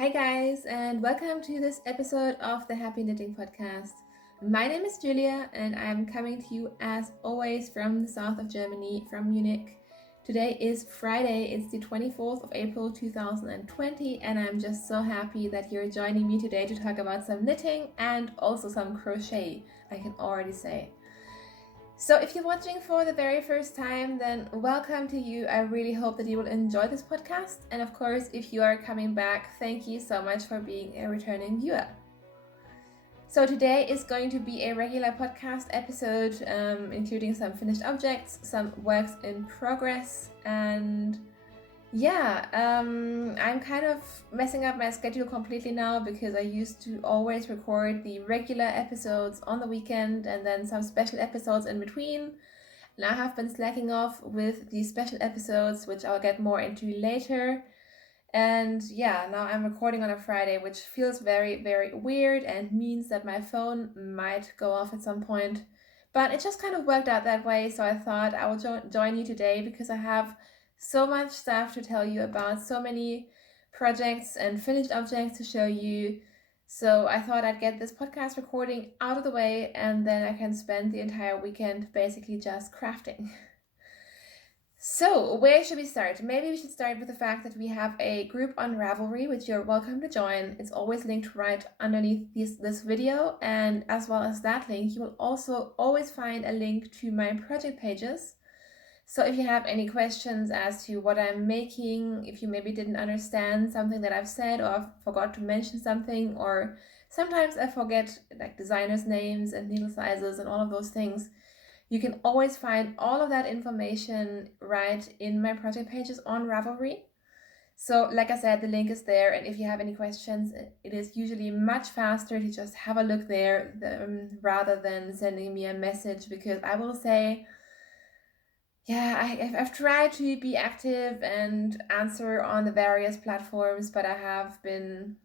Hi, guys, and welcome to this episode of the Happy Knitting Podcast. My name is Julia, and I'm coming to you as always from the south of Germany, from Munich. Today is Friday, it's the 24th of April 2020, and I'm just so happy that you're joining me today to talk about some knitting and also some crochet, I can already say. So if you're watching for the very first time, then welcome to you. I really hope that you will enjoy this podcast. And of course, if you are coming back, thank you so much for being a returning viewer. So today is going to be a regular podcast episode, including some finished objects, some works in progress, and I'm kind of messing up my schedule completely now because I used to always record the regular episodes on the weekend and then some special episodes in between. And I have been slacking off with the special episodes, which I'll get more into later. And now I'm recording on a Friday, which feels very, very weird and means that my phone might go off at some point. But it just kind of worked out that way, so I thought I will join you today because I have so much stuff to tell you about, so many projects and finished objects to show you. So I thought I'd get this podcast recording out of the way and then I can spend the entire weekend basically just crafting. So where should we start? Maybe we should start with the fact that we have a group on Ravelry, which you're welcome to join. It's always linked right underneath this video, and as well as that link, you will also always find a link to my project pages. So if you have any questions as to what I'm making, if you maybe didn't understand something that I've said or I forgot to mention something, or sometimes I forget like designers' names and needle sizes and all of those things, you can always find all of that information right in my project pages on Ravelry. So like I said, the link is there, and if you have any questions, it is usually much faster to just have a look there rather than sending me a message, because I will say, I've tried to be active and answer on the various platforms, but I have been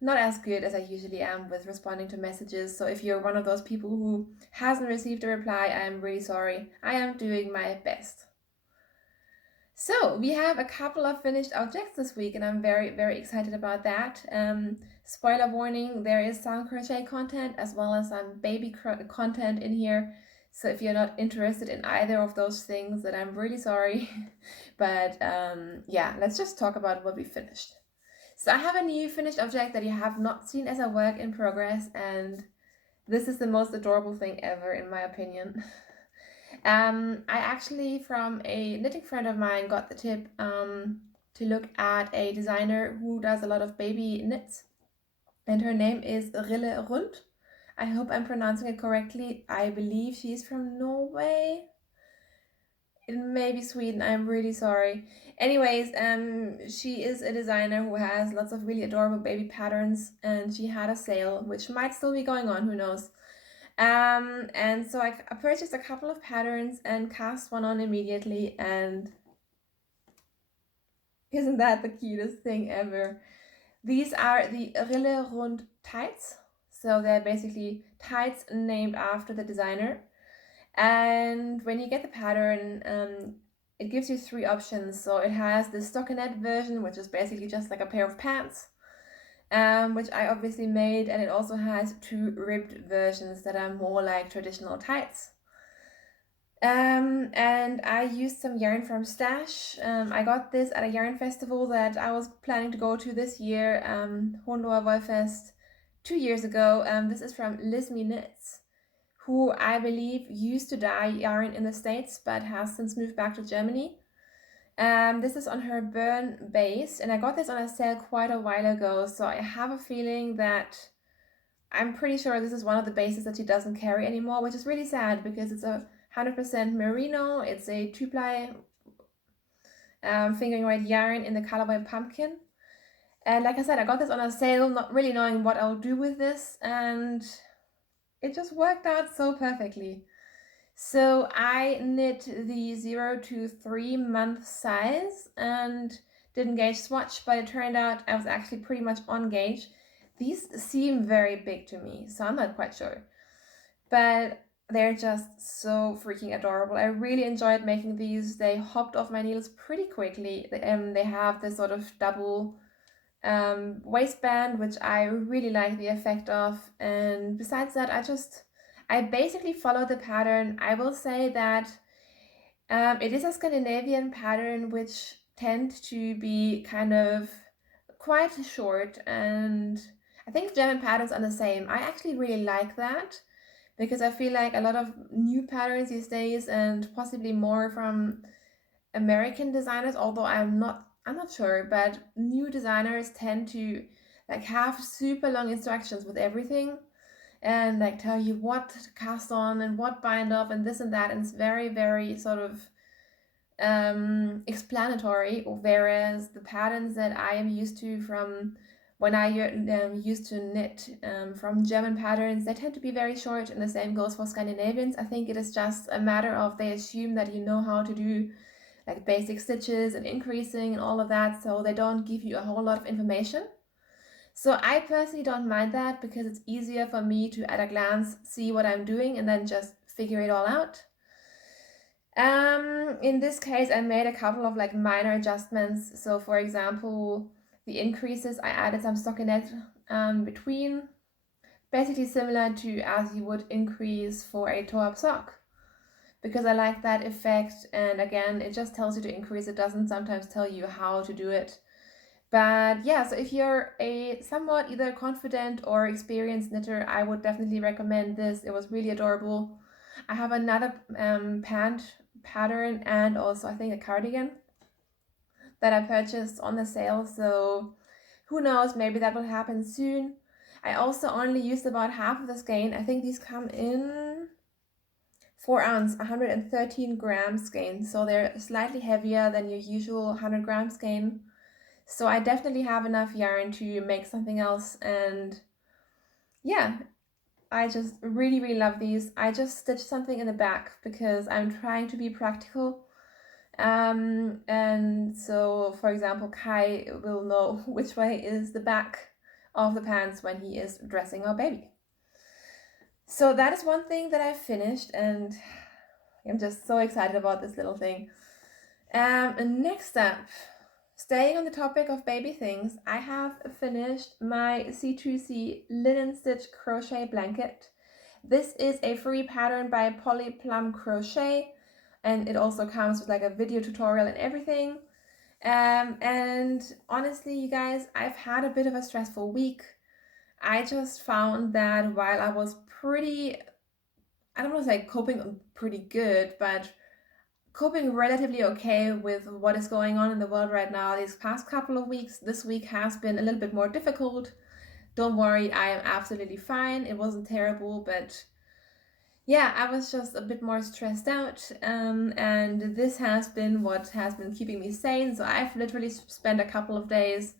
not as good as I usually am with responding to messages. So if you're one of those people who hasn't received a reply, I'm really sorry. I am doing my best. So we have a couple of finished objects this week, and I'm very, very excited about that. Spoiler warning, there is some crochet content as well as some baby content in here. So if you're not interested in either of those things, then I'm really sorry. But let's just talk about what we finished. So I have a new finished object that you have not seen as a work in progress, and this is the most adorable thing ever in my opinion. I actually, from a knitting friend of mine, got the tip to look at a designer who does a lot of baby knits, and her name is Rille Rund. I hope I'm pronouncing it correctly. I believe she's from Norway. It may be Sweden, I'm really sorry. Anyways, she is a designer who has lots of really adorable baby patterns, and she had a sale, which might still be going on, who knows. And so I purchased a couple of patterns and cast one on immediately, and isn't that the cutest thing ever? These are the Rille Rund tights. So they're basically tights named after the designer. And when you get the pattern, it gives you three options. So it has the stockinette version, which is basically just like a pair of pants, which I obviously made, and it also has two ribbed versions that are more like traditional tights. And I used some yarn from Stash. I got this at a yarn festival that I was planning to go to this year, Hohenloher Wollfest, 2 years ago. This is from Liz Me Knits, who I believe used to dye yarn in the States but has since moved back to Germany. This is on her Bern base, and I got this on a sale quite a while ago, so I have a feeling that I'm pretty sure this is one of the bases that she doesn't carry anymore, which is really sad because it's a 100% merino. It's a 2-ply fingering weight yarn in the colorway pumpkin. And like I said, I got this on a sale, not really knowing what I'll do with this, and it just worked out so perfectly. So I knit the 0 to 3 month size and didn't gauge swatch, but it turned out I was actually pretty much on gauge. These seem very big to me, so I'm not quite sure. But they're just so freaking adorable. I really enjoyed making these. They hopped off my needles pretty quickly. They have this sort of double waistband, which I really like the effect of. And besides that, I basically follow the pattern. I will say that it is a Scandinavian pattern, which tend to be kind of quite short, and I think German patterns are the same. I actually really like that because I feel like a lot of new patterns these days, and possibly more from American designers, although I'm not sure, but new designers tend to like have super long instructions with everything and like tell you what to cast on and what bind up and this and that, and it's very, very sort of explanatory, whereas the patterns that I am used to from when I used to knit from German patterns, they tend to be very short, and the same goes for Scandinavians. I think it is just a matter of they assume that you know how to do like basic stitches and increasing and all of that, so they don't give you a whole lot of information. So I personally don't mind that because it's easier for me to at a glance see what I'm doing and then just figure it all out. In this case, I made a couple of like minor adjustments. So for example, the increases, I added some stockinette between, basically similar to as you would increase for a toe-up sock, because I like that effect. And again, it just tells you to increase. It doesn't sometimes tell you how to do it. But yeah, so if you're a somewhat either confident or experienced knitter, I would definitely recommend this. It was really adorable. I have another pant pattern and also I think a cardigan that I purchased on the sale, so who knows, maybe that will happen soon. I also only used about half of the skein. I think these come in 4 ounce, 113 gram skein, so they're slightly heavier than your usual 100 gram skein. So I definitely have enough yarn to make something else, and yeah, I just really, really love these. I just stitched something in the back because I'm trying to be practical. And so, for example, Kai will know which way is the back of the pants when he is dressing our baby. So that is one thing that I finished, and I'm just so excited about this little thing. And next up, staying on the topic of baby things, I have finished my C2C linen stitch crochet blanket. This is a free pattern by Polly Plum Crochet, and it also comes with like a video tutorial and everything. And honestly, you guys, I've had a bit of a stressful week. I just found that while I was pretty, I don't want to say coping pretty good, but coping relatively okay with what is going on in the world right now these past couple of weeks. This week has been a little bit more difficult. Don't worry, I am absolutely fine. It wasn't terrible, but yeah, I was just a bit more stressed out, and this has been what has been keeping me sane. So I've literally spent a couple of days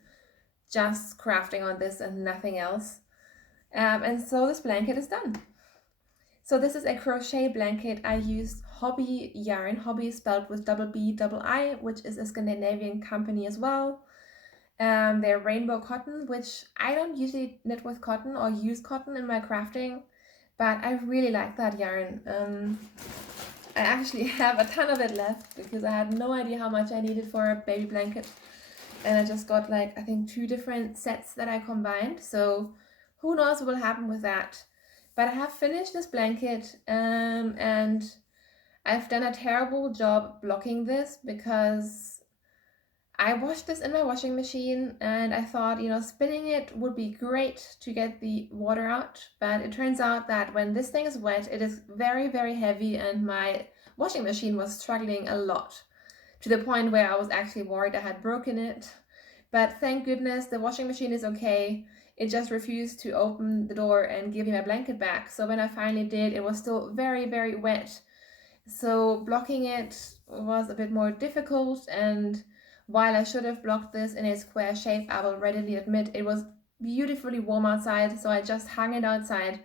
just crafting on this and nothing else. And so this blanket is done. So this is a crochet blanket. I used Hobby yarn. Hobby is spelled with double B, double I, which is a Scandinavian company as well. They're rainbow cotton, which I don't usually knit with cotton or use cotton in my crafting, but I really like that yarn. I actually have a ton of it left because I had no idea how much I needed for a baby blanket, and I just got like I think 2 different sets that I combined, so who knows what will happen with that. But I have finished this blanket, and I've done a terrible job blocking this because I washed this in my washing machine and I thought, you know, spinning it would be great to get the water out. But it turns out that when this thing is wet, it is very, very heavy, and my washing machine was struggling a lot to the point where I was actually worried I had broken it. But thank goodness the washing machine is okay. It just refused to open the door and give me my blanket back. So when I finally did, it was still very, very wet. So blocking it was a bit more difficult, and while I should have blocked this in a square shape, I will readily admit it was beautifully warm outside, so I just hung it outside,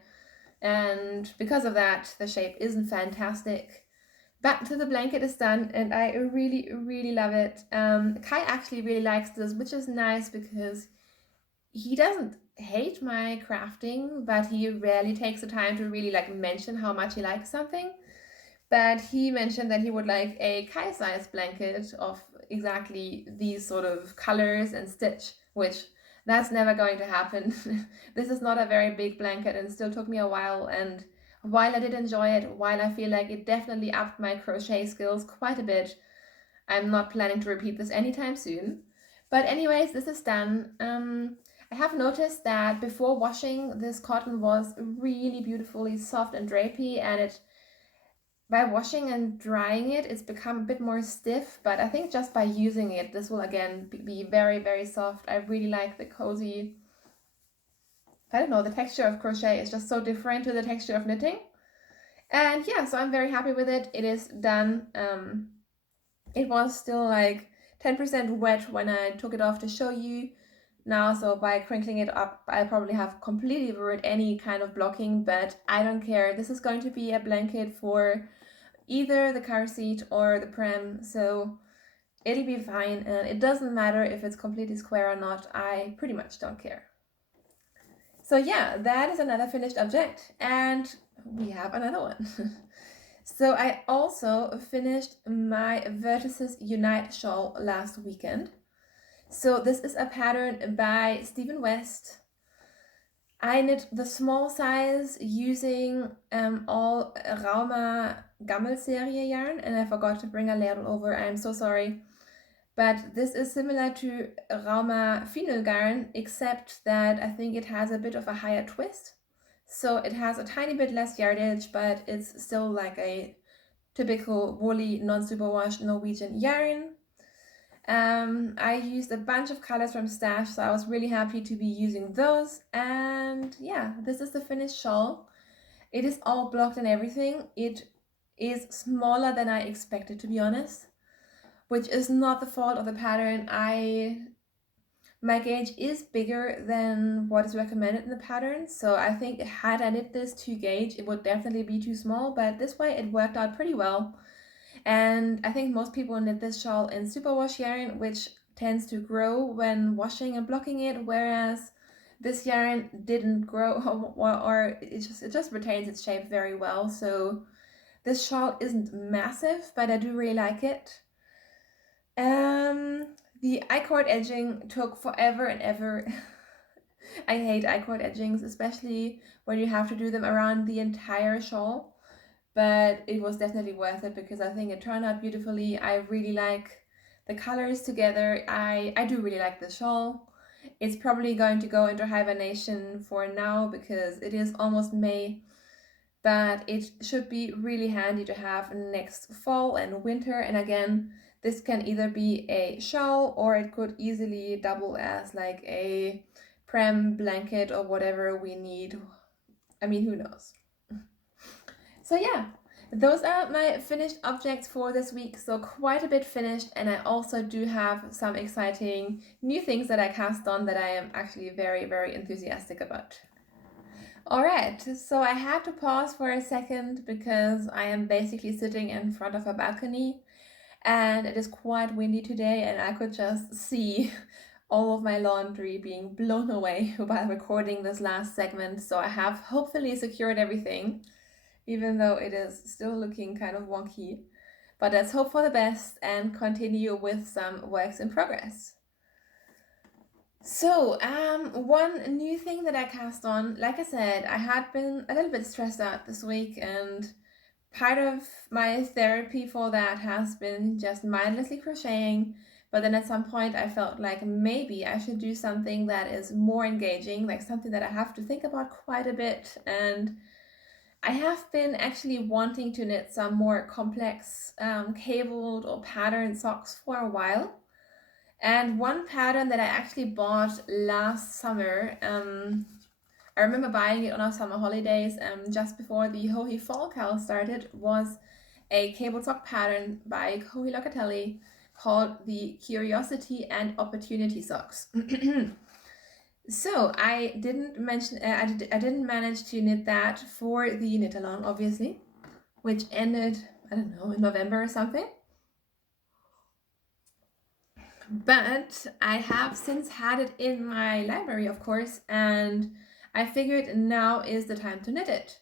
and because of that, the shape isn't fantastic. But the blanket is done, and I really, really love it. Kai actually really likes this, which is nice because he doesn't hate my crafting, but he rarely takes the time to really like mention how much he likes something. But he mentioned that he would like a Kai-size blanket of exactly these sort of colors and stitch, which That's never going to happen. This is not a very big blanket and still took me a while, and while I did enjoy it, while I feel like it definitely upped my crochet skills quite a bit, I'm not planning to repeat this anytime soon. But anyways, this is done. I have noticed that before washing, this cotton was really beautifully soft and drapey, and it by washing and drying it, it's become a bit more stiff, but I think just by using it, this will again be very, very soft. I really like the cozy, I don't know, the texture of crochet is just so different to the texture of knitting. And yeah, so I'm very happy with it. It is done. It was still like 10% wet when I took it off to show you now, so by crinkling it up, I probably have completely ruined any kind of blocking, but I don't care. This is going to be a blanket for either the car seat or the pram, so it'll be fine, and it doesn't matter if it's completely square or not. I pretty much don't care. So yeah, that is another finished object, and we have another one. So I also finished my Vertices Unite shawl last weekend. So this is a pattern by Stephen West. I knit the small size using all Rauma Gammel-Serie yarn, and I forgot to bring a ladle over. I'm so sorry. But this is similar to Rauma Finial yarn, except that I think it has a bit of a higher twist. So it has a tiny bit less yardage, but it's still like a typical woolly, non-superwash Norwegian yarn. I used a bunch of colors from Stash, so I was really happy to be using those. And yeah, this is the finished shawl. It is all blocked and everything. It is smaller than I expected, to be honest, which is not the fault of the pattern. My gauge is bigger than what is recommended in the pattern, so I think had I knit this to gauge, it would definitely be too small, but this way it worked out pretty well. And I think most people knit this shawl in superwash yarn, which tends to grow when washing and blocking it, whereas this yarn didn't grow or it just retains its shape very well. So this shawl isn't massive, but I do really like it. The I-cord edging took forever and ever. I hate I-cord edgings, especially when you have to do them around the entire shawl. But it was definitely worth it because I think it turned out beautifully. I really like the colors together. I do really like the shawl. It's probably going to go into hibernation for now because it is almost May, but it should be really handy to have next fall and winter. And again, this can either be a shawl or it could easily double as like a pram blanket or whatever we need. I mean, who knows? So yeah, those are my finished objects for this week. So quite a bit finished, and I also do have some exciting new things that I cast on that I am actually very, very enthusiastic about. Alright, so I had to pause for a second because I am basically sitting in front of a balcony and it is quite windy today, and I could just see all of my laundry being blown away while recording this last segment. So I have hopefully secured everything, even though it is still looking kind of wonky. But let's hope for the best and continue with some works in progress. So, one new thing that I cast on, like I said, I had been a little bit stressed out this week, and part of my therapy for that has been just mindlessly crocheting. But then at some point I felt like maybe I should do something that is more engaging, like something that I have to think about quite a bit. And I have been actually wanting to knit some more complex cabled or patterned socks for a while. And one pattern that I actually bought last summer, I remember buying it on our summer holidays just before the Hohi Fall Cal started, was a cable sock pattern by Hohi Locatelli called the Curiosity and Opportunity Socks. So I didn't manage to knit that for the knit along, obviously, which ended, I don't know, in November or something. But I have since had it in my library, of course, and I figured now is the time to knit it.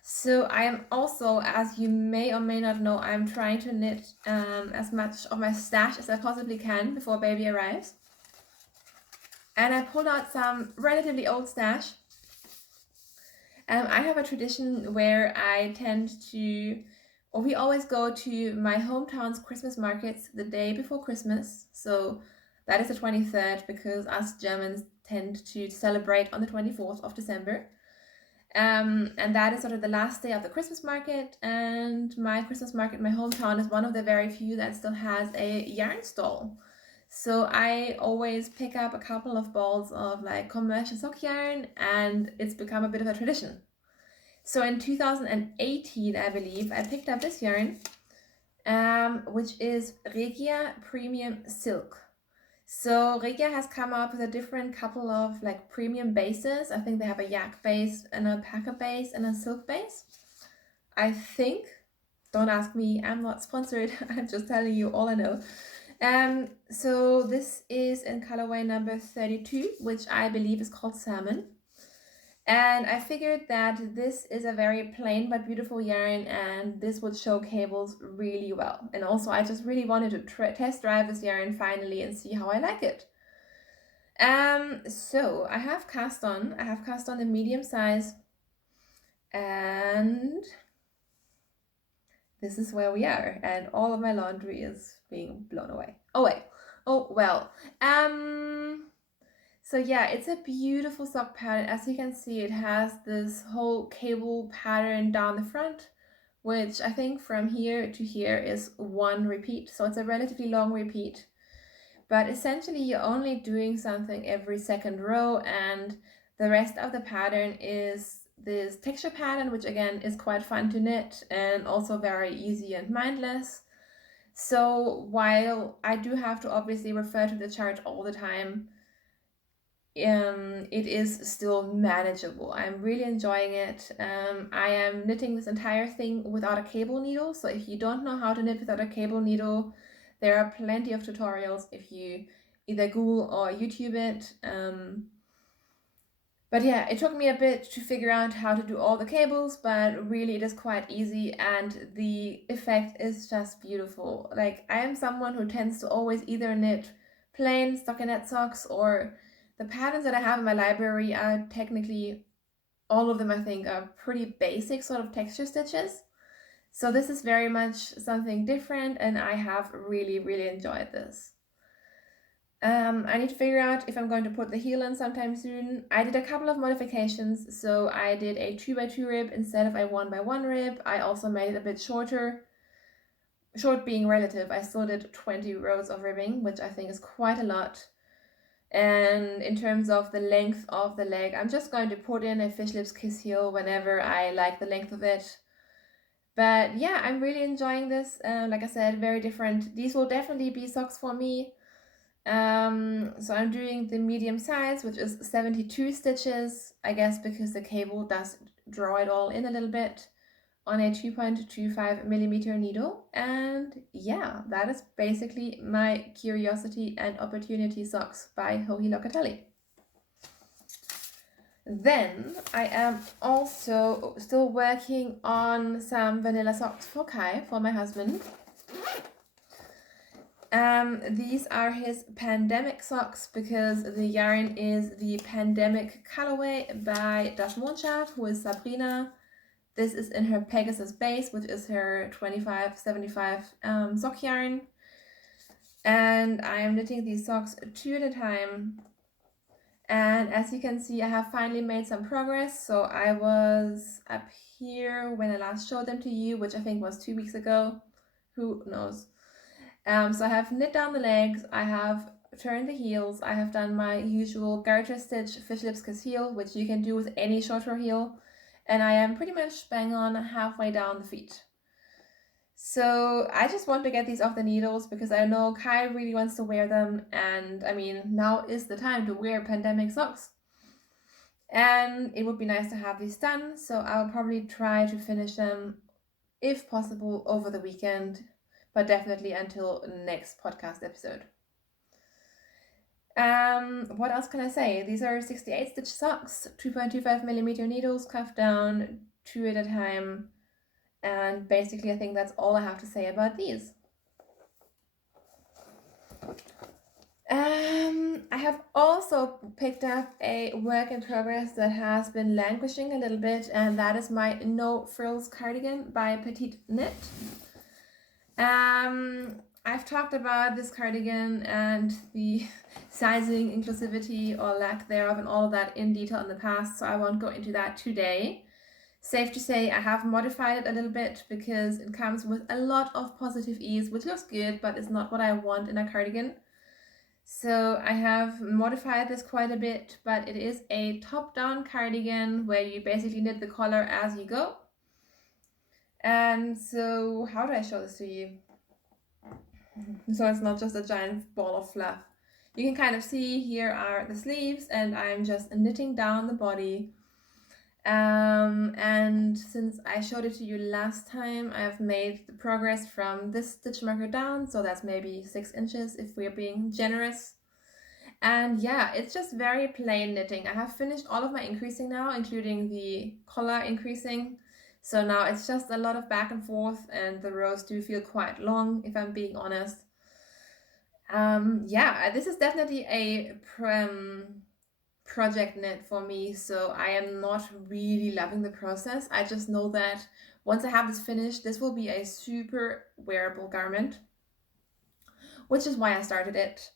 So I am also, as you may or may not know, I'm trying to knit as much of my stash as I possibly can before baby arrives. And I pulled out some relatively old stash. I have a tradition where I tend to, or we always go to my hometown's Christmas markets the day before Christmas. So that is the 23rd, because us Germans tend to celebrate on the 24th of December. And that is sort of the last day of the Christmas market. And my Christmas market in my hometown is one of the very few that still has a yarn stall. So I always pick up a couple of balls of like commercial sock yarn, and it's become a bit of a tradition. So in 2018, I believe, I picked up this yarn, which is Regia Premium Silk. So Regia has come up with a different couple of like premium bases. I think they have a yak base, an alpaca base, and a silk base. I think. Don't ask me, I'm not sponsored. I'm just telling you all I know. So this is in colorway number 32, which I believe is called Salmon. And I figured that this is a very plain but beautiful yarn, and this would show cables really well. And also I just really wanted to test drive this yarn finally and see how I like it. So I have cast on the medium size, and this is where we are, and all of my laundry is being blown away. Oh wait, oh well. So yeah, it's a beautiful sock pattern. As you can see, it has this whole cable pattern down the front, which I think from here to here is one repeat. So it's a relatively long repeat. But essentially you're only doing something every second row, and the rest of the pattern is this texture pattern, which again is quite fun to knit and also very easy and mindless. So while I do have to obviously refer to the chart all the time, it is still manageable. I'm really enjoying it. I am knitting this entire thing without a cable needle. So if you don't know how to knit without a cable needle, there are plenty of tutorials if you either Google or YouTube it. But yeah, it took me a bit to figure out how to do all the cables, but really it is quite easy, and the effect is just beautiful. Like, I am someone who tends to always either knit plain stockinette socks, or the patterns that I have in my library are technically, all of them I think, are pretty basic sort of texture stitches. So this is very much something different, and I have really, really enjoyed this. I need to figure out if I'm going to put the heel in sometime soon. I did a couple of modifications. So I did a 2x2 rib instead of a 1x1 rib. I also made it a bit shorter. Short being relative, I still did 20 rows of ribbing, which I think is quite a lot. And in terms of the length of the leg, I'm just going to put in a fish lips kiss heel whenever I like the length of it. But yeah, I'm really enjoying this. Like I said, very different. These will definitely be socks for me. So I'm doing the medium size, which is 72 stitches, I guess because the cable does draw it all in a little bit, on a 2.25 millimeter needle. And yeah, that is basically my Curiosity and Opportunity socks by Joji Locatelli. Then I am also still working on some vanilla socks for Kai, for my husband. These are his pandemic socks, because the yarn is the Pandemic colorway by Dash Mondschaf, who is Sabrina. This is in her Pegasus base, which is her 2575 sock yarn. And I am knitting these socks 2 at a time. And as you can see, I have finally made some progress. So I was up here when I last showed them to you, which I think was 2 weeks ago. Who knows? So I have knit down the legs, I have turned the heels, I have done my usual garter stitch fish lips kiss heel, which you can do with any shorter heel, and I am pretty much bang on halfway down the feet. So I just want to get these off the needles, because I know Kai really wants to wear them, and I mean, now is the time to wear pandemic socks. And it would be nice to have these done, so I'll probably try to finish them, if possible, over the weekend, but definitely until next podcast episode. What else can I say? These are 68 stitch socks, 2.25 millimeter needles, cuffed down, 2 at a time, and basically I think that's all I have to say about these. I have also picked up a work in progress that has been languishing a little bit, and that is my No Frills cardigan by Petite Knit. I've talked about this cardigan and the sizing, inclusivity, or lack thereof, and all of that in detail in the past, so I won't go into that today. Safe to say, I have modified it a little bit because it comes with a lot of positive ease, which looks good, but it's not what I want in a cardigan. So I have modified this quite a bit, but it is a top-down cardigan where you basically knit the collar as you go. And so how do I show this to you? So it's not just a giant ball of fluff. You can kind of see here are the sleeves, and I'm just knitting down the body. And since I showed it to you last time, I've made the progress from this stitch marker down, so that's maybe 6 inches if we're being generous. And yeah, it's just very plain knitting. I have finished all of my increasing now, including the collar increasing. So now it's just a lot of back and forth, and the rows do feel quite long, if I'm being honest. Yeah, this is definitely a project knit for me, so I am not really loving the process. I just know that once I have this finished, this will be a super wearable garment, which is why I started it.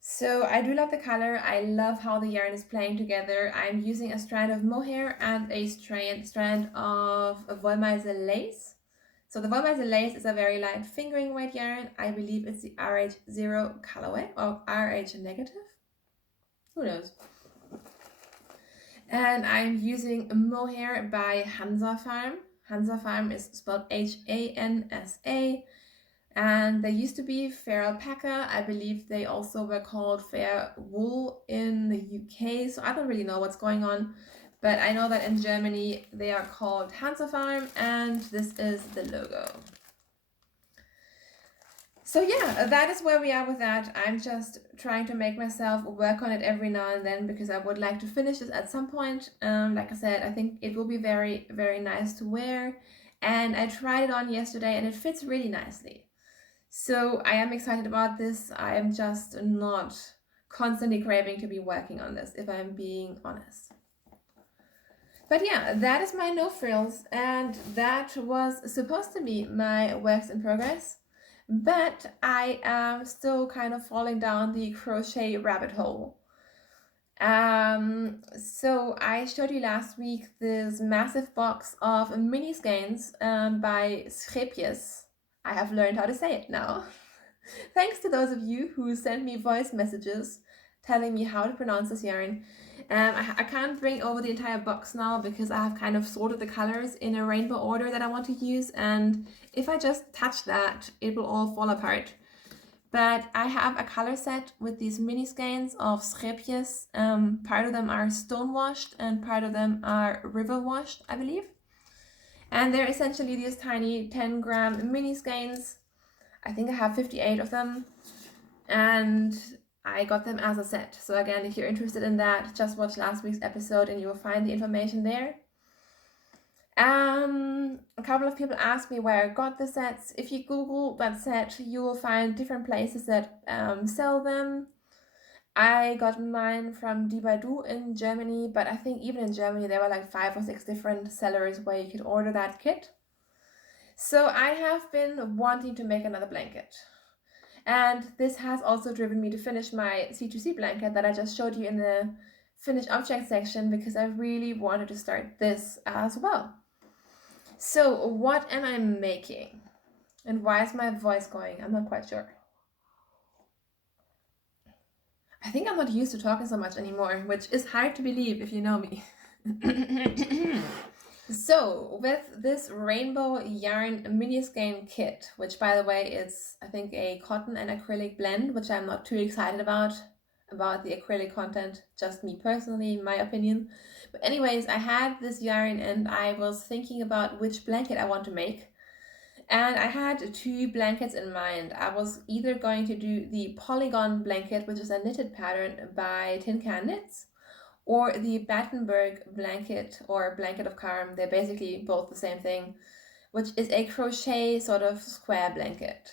So I do love the color. I love how the yarn is playing together. I'm using a strand of mohair and a strand of Wollmeise lace. So the Wollmeise lace is a very light fingering weight yarn. I believe it's the RH0 colorway or RH negative. Who knows? And I'm using mohair by Hansa Farm. Hansa Farm is spelled Hansa. And they used to be Fair Alpaca. I believe they also were called Fair Wool in the UK. So I don't really know what's going on. But I know that in Germany they are called Hansa Farm, and this is the logo. So yeah, that is where we are with that. I'm just trying to make myself work on it every now and then because I would like to finish this at some point. Like I said, I think it will be very, very nice to wear. And I tried it on yesterday and it fits really nicely. So I am excited about this. I am just not constantly craving to be working on this, if I'm being honest. But yeah, that is my no frills, and that was supposed to be my works in progress. But I am still kind of falling down the crochet rabbit hole. So I showed you last week this massive box of mini skeins by Scheepjes. I have learned how to say it now. Thanks to those of you who sent me voice messages telling me how to pronounce this yarn. I can't bring over the entire box now because I have kind of sorted the colors in a rainbow order that I want to use, and if I just touch that, it will all fall apart. But I have a color set with these mini skeins of Scheepjes. Part of them are stone washed and part of them are river washed, I believe. And they're essentially these tiny 10-gram mini skeins. I think I have 58 of them, and I got them as a set. So again, if you're interested in that, just watch last week's episode and you will find the information there. A couple of people asked me where I got the sets. If you Google that set, you will find different places that sell them. I got mine from Dibadu in Germany, but I think even in Germany there were like 5 or 6 different sellers where you could order that kit. So I have been wanting to make another blanket. And this has also driven me to finish my C2C blanket that I just showed you in the finished object section because I really wanted to start this as well. So what am I making? And why is my voice going? I'm not quite sure. I think I'm not used to talking so much anymore, which is hard to believe if you know me. So with this rainbow yarn mini skein kit, which by the way is I think a cotton and acrylic blend, which I'm not too excited about the acrylic content, just me personally, my opinion. But anyways, I had this yarn and I was thinking about which blanket I want to make. And I had 2 blankets in mind. I was either going to do the polygon blanket, which is a knitted pattern by Tin Can Knits, or the Battenberg blanket or blanket of Carm. They're basically both the same thing, which is a crochet sort of square blanket.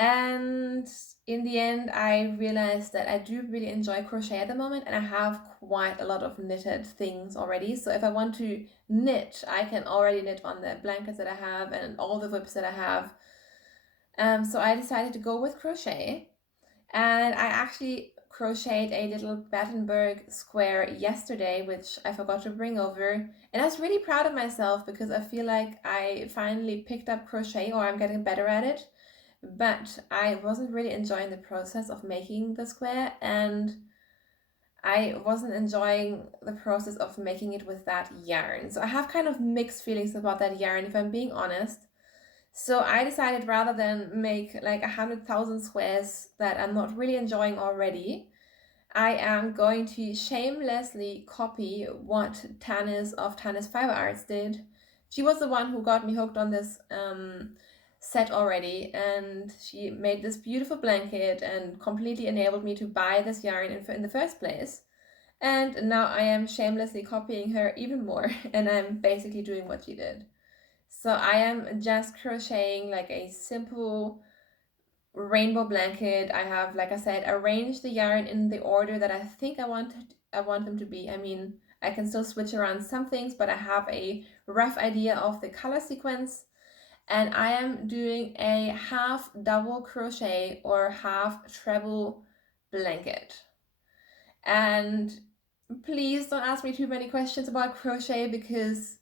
And in the end, I realized that I do really enjoy crochet at the moment, and I have quite a lot of knitted things already. So if I want to knit, I can already knit on the blankets that I have and all the whips that I have. So I decided to go with crochet, and I actually crocheted a little Battenberg square yesterday, which I forgot to bring over. And I was really proud of myself because I feel like I finally picked up crochet, or I'm getting better at it. But I wasn't really enjoying the process of making the square, and I wasn't enjoying the process of making it with that yarn. So I have kind of mixed feelings about that yarn, if I'm being honest. So I decided, rather than make like 100,000 squares that I'm not really enjoying already, I am going to shamelessly copy what Tanis of Tanis Fiber Arts did. She was the one who got me hooked on this set already, and she made this beautiful blanket and completely enabled me to buy this yarn in the first place. And now I am shamelessly copying her even more, and I'm basically doing what she did. So I am just crocheting like a simple rainbow blanket. I have, like I said, arranged the yarn in the order that I think I want them to be. I mean, I can still switch around some things, but I have a rough idea of the color sequence. And I am doing a half double crochet or half treble blanket. And please don't ask me too many questions about crochet, because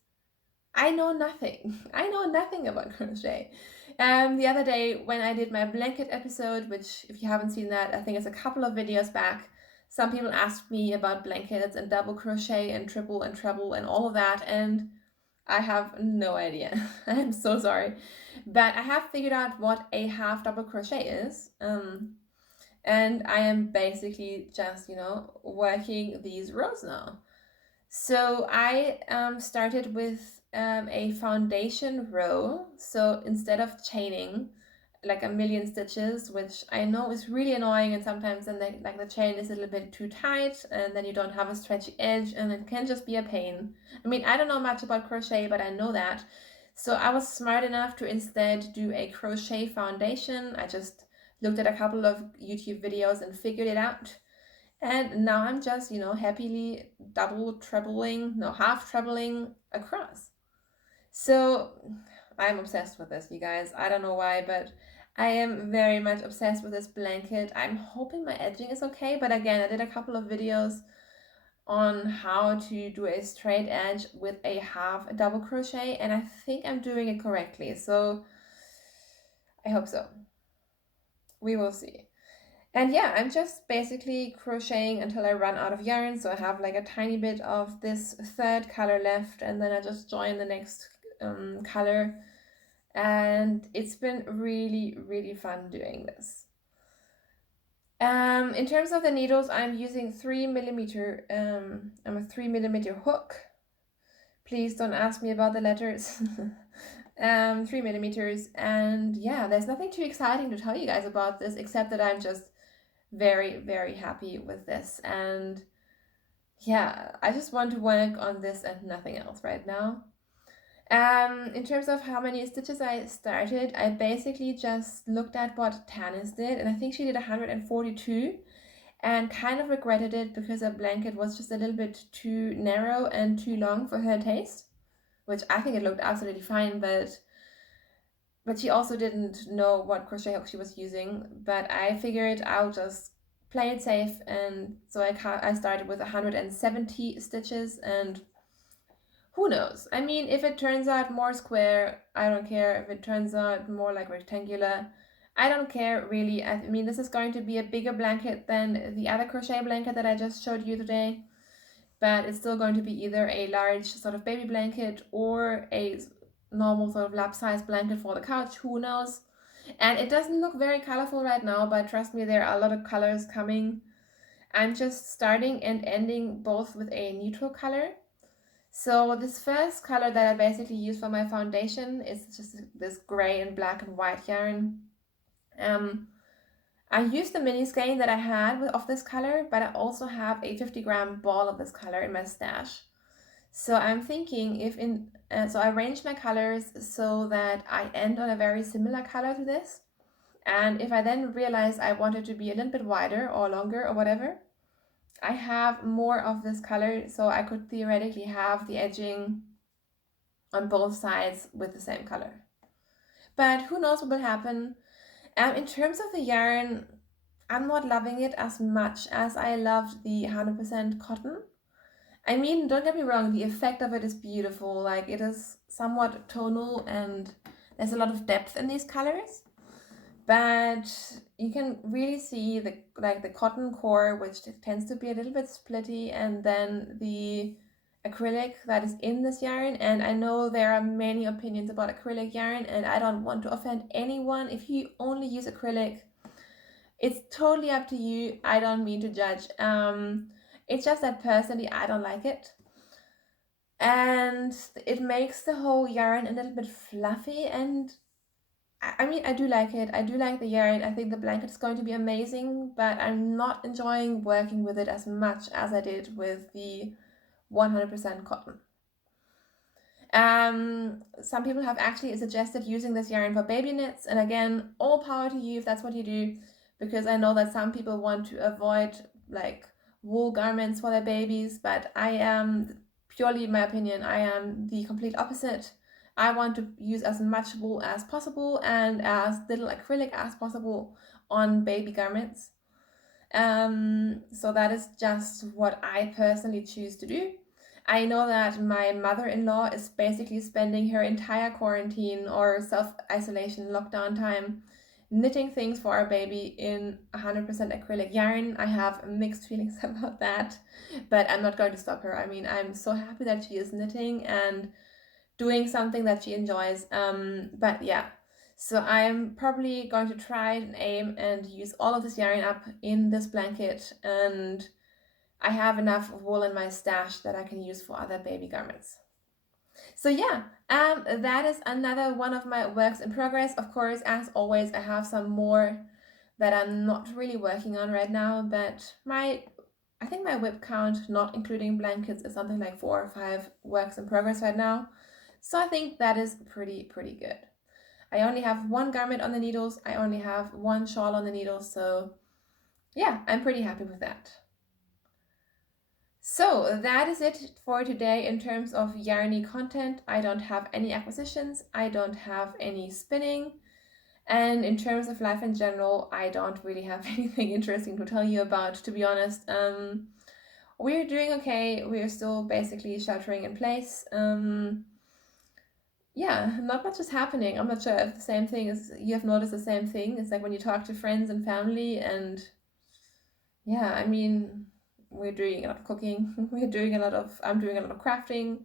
I know nothing. I know nothing about crochet. The other day when I did my blanket episode, which if you haven't seen that, I think it's a couple of videos back, some people asked me about blankets and double crochet and triple and treble and all of that, and I have no idea. I'm so sorry. But I have figured out what a half double crochet is. And I am basically just, working these rows now. So I started with a foundation row. So instead of chaining like a million stitches, which I know is really annoying, and sometimes then the chain is a little bit too tight, and then you don't have a stretchy edge, and it can just be a pain. I mean, I don't know much about crochet, but I know that. So I was smart enough to instead do a crochet foundation. I just looked at a couple of YouTube videos and figured it out. And now I'm just, happily half trebling across. So I'm obsessed with this, you guys. I don't know why, but I am very much obsessed with this blanket. I'm hoping my edging is okay, but again, I did a couple of videos on how to do a straight edge with a half double crochet, and I think I'm doing it correctly. So I hope so. We will see. And yeah, I'm just basically crocheting until I run out of yarn. So I have like a tiny bit of this third color left, and then I just join the next color. And it's been really, really fun doing this. In terms of the needles, I'm using 3mm. I'm a 3mm hook. Please don't ask me about the letters. 3mm. And yeah, there's nothing too exciting to tell you guys about this, except that I'm just very, very happy with this. And yeah, I just want to work on this and nothing else right now. In terms of how many stitches I started, I basically just looked at what Tanis did, and I think she did 142, and kind of regretted it because her blanket was just a little bit too narrow and too long for her taste, which I think it looked absolutely fine, but she also didn't know what crochet hook she was using. But I figured I'll just play it safe, and so I started with 170 stitches, and who knows? I mean, if it turns out more square, I don't care. If it turns out more like rectangular, I don't care really. I mean, this is going to be a bigger blanket than the other crochet blanket that I just showed you today, but it's still going to be either a large sort of baby blanket or a normal sort of lap size blanket for the couch, who knows. And it doesn't look very colorful right now, but trust me, there are a lot of colors coming. I'm just starting and ending both with a neutral color. So this first color that I basically use for my foundation is just this gray and black and white yarn. I used the mini skein that I had of this color, but I also have a 50-gram ball of this color in my stash. So I'm thinking so I arranged my colors so that I end on a very similar color to this. And if I then realize I want it to be a little bit wider or longer or whatever, I have more of this color, so I could theoretically have the edging on both sides with the same color. But who knows what will happen. In terms of the yarn, I'm not loving it as much as I loved the 100% cotton. I mean, don't get me wrong, the effect of it is beautiful. Like, it is somewhat tonal and there's a lot of depth in these colors. But you can really see the cotton core, which tends to be a little bit splitty, and then the acrylic that is in this yarn. And I know there are many opinions about acrylic yarn, and I don't want to offend anyone. If you only use acrylic, it's totally up to you. I don't mean to judge. It's just that personally I don't like it. And it makes the whole yarn a little bit fluffy, and I mean, I do like it. I do like the yarn. I think the blanket is going to be amazing, but I'm not enjoying working with it as much as I did with the 100% cotton. Some people have actually suggested using this yarn for baby knits, and again, all power to you if that's what you do, because I know that some people want to avoid like wool garments for their babies, but I am, purely in my opinion, I am the complete opposite. I want to use as much wool as possible and as little acrylic as possible on baby garments. So that is just what I personally choose to do. I know that my mother-in-law is basically spending her entire quarantine or self-isolation lockdown time knitting things for our baby in 100% acrylic yarn. I have mixed feelings about that, but I'm not going to stop her. I mean, I'm so happy that she is knitting and doing something that she enjoys. But yeah, so I'm probably going to try and aim and use all of this yarn up in this blanket, and I have enough wool in my stash that I can use for other baby garments. So yeah, that is another one of my works in progress. Of course, as always, I have some more that I'm not really working on right now, but I think my whip count, not including blankets, is something like 4 or 5 works in progress right now. So I think that is pretty good. I only have one garment on the needles. I only have one shawl on the needles. So yeah, I'm pretty happy with that. So that is it for today in terms of yarny content. I don't have any acquisitions. I don't have any spinning. And in terms of life in general, I don't really have anything interesting to tell you about, to be honest. We're doing okay. We're still basically sheltering in place. Yeah, not much is happening. I'm not sure if the same thing is, you have noticed the same thing. It's like when you talk to friends and family, and yeah, I mean, we're doing a lot of cooking. I'm doing a lot of crafting.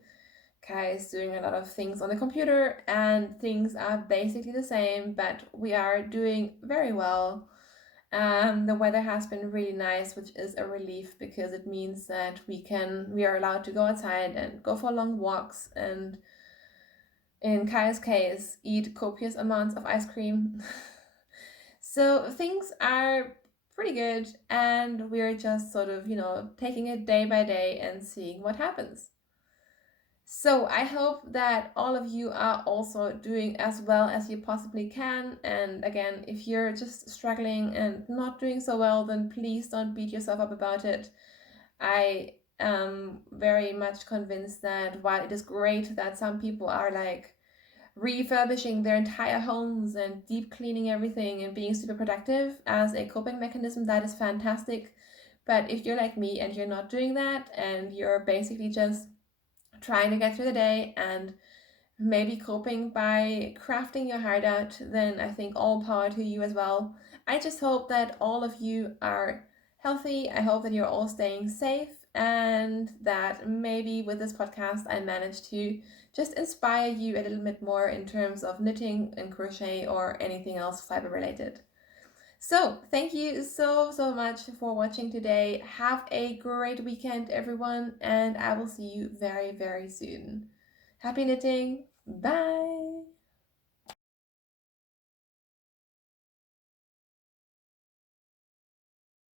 Kai is doing a lot of things on the computer, and things are basically the same, but we are doing very well. The weather has been really nice, which is a relief because it means that we are allowed to go outside and go for long walks, and in Kai's case, eat copious amounts of ice cream. So things are pretty good, and we're just sort of, taking it day by day and seeing what happens. So I hope that all of you are also doing as well as you possibly can. And again, if you're just struggling and not doing so well, then please don't beat yourself up about it. I am very much convinced that while it is great that some people are like refurbishing their entire homes and deep cleaning everything and being super productive as a coping mechanism, that is fantastic. But if you're like me and you're not doing that, and you're basically just trying to get through the day and maybe coping by crafting your heart out, then I think all power to you as well. I just hope that all of you are healthy. I hope that you're all staying safe, and that maybe with this podcast I managed to just inspire you a little bit more in terms of knitting and crochet or anything else fiber related. So thank you so much for watching today. Have a great weekend, everyone, and I will see you very soon. Happy knitting. Bye.